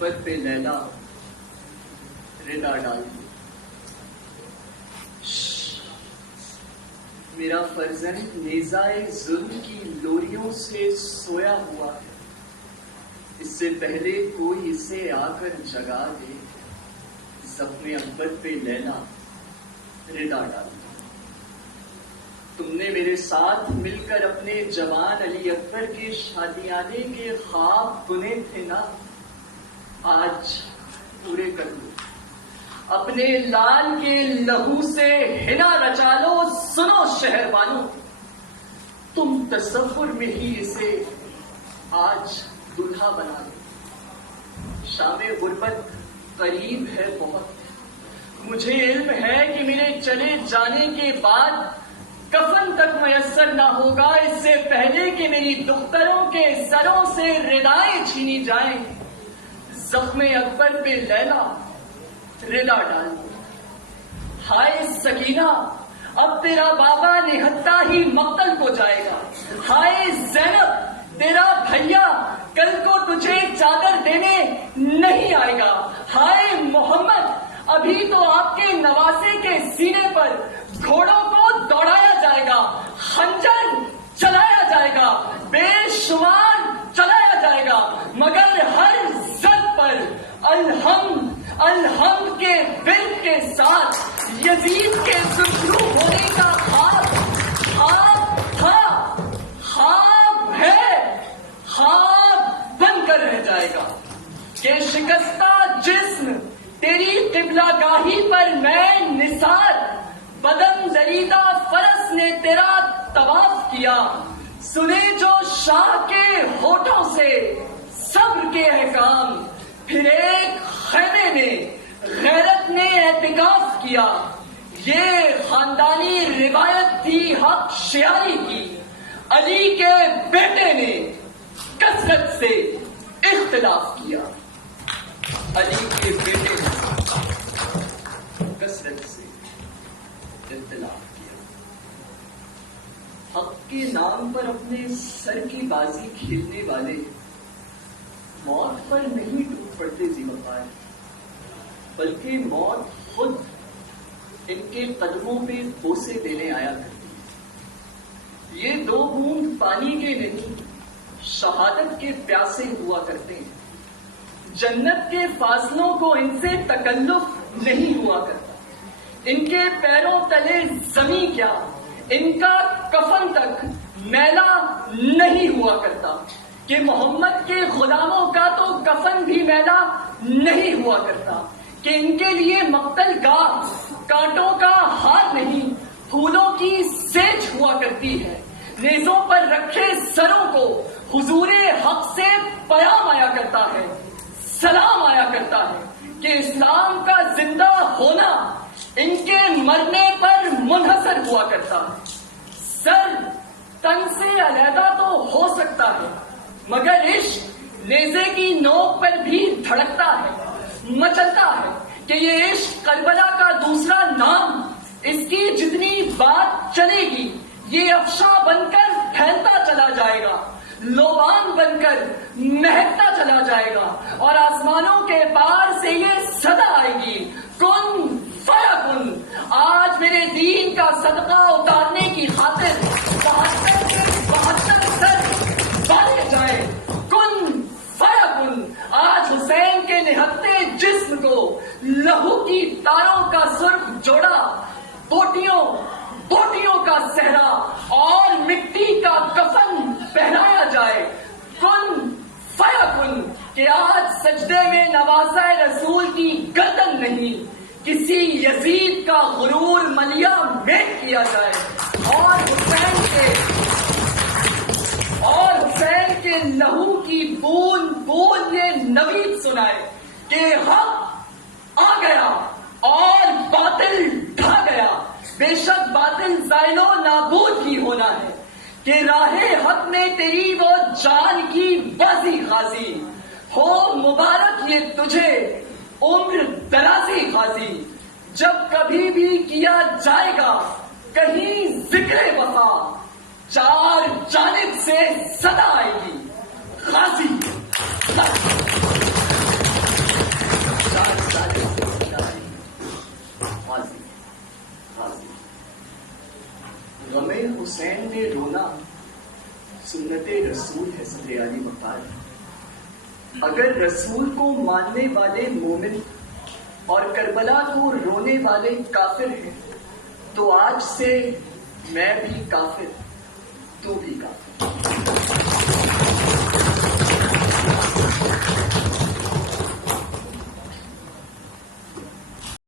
اکبر پہ لیلا ردا ڈال دی۔ میرا فرزند نیزائے ظلم کی لوریوں سے سویا ہوا ہے، اس سے پہلے کوئی اسے آ کر جگا دے، زخم اکبر پہ لیلا ردا ڈال دی۔ تم نے میرے ساتھ مل کر اپنے جوان علی اکبر کے شادیانے کے خواب بنے تھے نا، آج پورے کر دو۔ اپنے لال کے لہو سے حنا رچا لو، سنو شہر بانو، تم تصور میں ہی اسے آج دلہا بنا دو۔ شام غربت قریب ہے بہت، مجھے علم ہے کہ میرے چلے جانے کے بعد کفن تک میسر نہ ہوگا، اس سے پہلے کہ میری دختروں کے سروں سے ردائیں چھینی جائیں۔ زخم اکبر پہ لیلا ردا ڈال دو۔ ہائے سکینہ، اب تیرا بابا نہتا ہی مقتل کو جائے گا۔ ہائے زینب، تیرا بھیا کل کو تجھے چادر دینے نہیں آئے گا۔ ہائے محمد، ابھی تو آپ کے نواسے کے سینے پر گھوڑوں کو دوڑایا جائے گا، خنجر چلایا جائے گا، بے شمار چلایا جائے گا، مگر ہر زد پر الحمد الحمد کے ورد کے ساتھ یزید کے شروع ہونے کا خواب تھا، خواب ہے، خواب بن کر رہ جائے گا کہ شکستہ جسم تیری قبلہ گاہی پر میں نثار، بدن دریدہ فرس نے تیرا طواف کیا، سنے جو شاہ کے ہونٹوں سے صبر کے احکام، پھر ایک خیمے میں غیرت نے اعتکاف کیا۔ یہ خاندانی روایت تھی حق شیاری کی، علی کے بیٹے نے کثرت سے اختلاف کیا، علی کے بیٹے نے کثرت سے اختلاف کیا۔ حق کے نام پر اپنے سر کی بازی کھیلنے والے موت پر نہیں ٹوٹ پڑتے ذی وقار، بلکہ موت خود ان کے قدموں پہ بوسے دینے آیا کرتی۔ یہ دو بوند پانی کے نہیں، شہادت کے پیاسے ہوا کرتے ہیں۔ جنت کے فاصلوں کو ان سے تکلف نہیں ہوا کرتا، ان کے پیروں تلے زمین کیا، ان کا کفن تک میلا نہیں ہوا کرتا، کہ محمد کے غلاموں کا تو کفن بھی میلا نہیں ہوا کرتا، کہ ان کے لیے مقتل گاہ کانٹوں کا ہار نہیں، پھولوں کی سیج ہوا کرتی ہے۔ نیزوں پر رکھے سروں کو حضور حق سے پیام آیا کرتا ہے، سلام آیا کرتا ہے کہ اسلام کا زندہ ہونا ان کے مرنے پر منحصر ہوا کرتا ہے۔ سر تن سے علیحدہ تو ہو سکتا ہے، مگر عشق نیزے کی نوک پر بھی دھڑکتا ہے، مچلتا ہے کہ یہ عشق کربلا کا دوسرا نام، اس کی جتنی بات چلے گی یہ افشاں بن کر پھیلتا چلا جائے گا، لوبان بن کر مہکتا چلا جائے گا، اور آسمانوں کے پار سے یہ صدا آئے گی، کن فیکن۔ آج میرے دین کا صدقہ اتارنے کی خاطر 72 سر بارے جائیں، کن فیکن۔ آج حسین کے نہتے جسم کو لہو کی تاروں کا سرخ جوڑا، بوٹیوں کا صحرا اور مٹی کا کفن پہنایا جائے، کن فیکن۔ کہ آج سجدے میں نوازہ رسول کی گردن نہیں، کسی یزید کا غرور ملیا میٹ کیا جائے، اور حسین کے لہو کی بوند بوند یہ نوید سنائے کہ حق آ گیا اور باطل ڈھا گیا۔ بے شک باطل زائل و نابود ہی ہونا ہے، کہ راہ حق میں تیری وہ جان کی بازی غازی ہو، مبارک یہ تجھے عمر درازی غازی۔ جب کبھی بھی کیا جائے گا کہیں ذکر وفا، چار جانب سے صدا آئے گی غازی۔ خیالی مفاد. اگر رسول کو ماننے والے مومن اور کربلا کو رونے والے کافر ہیں تو آج سے میں بھی کافر، تو بھی کافر.